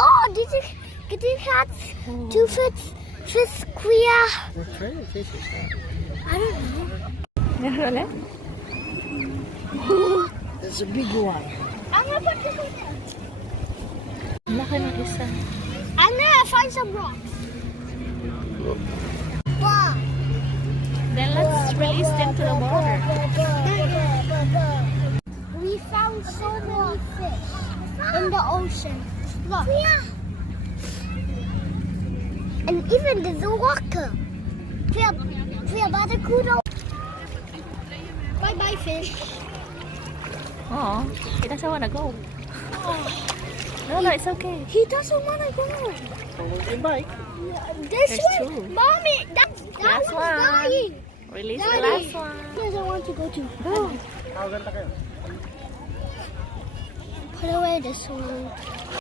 Oh, did you catch two fish queer? What kind of fish is that? I don't know. Meron ulit? It's a big one. I'm gonna put this in there. Laki ng isa. I'm gonna find some rocks. Bah. Then let's release them to the water. We found so many fish in the ocean. Look. Yeah. And even there's a walker. We have barracuda. Bye bye fish. Oh, he doesn't want to go. No, it's okay. He doesn't want to go. Yung bike. This There's way. two. Mommy, that Last one's one. dying. Release the Daddy. last one. He doesn't want to go to. No. Ganda kayo. Put away this one.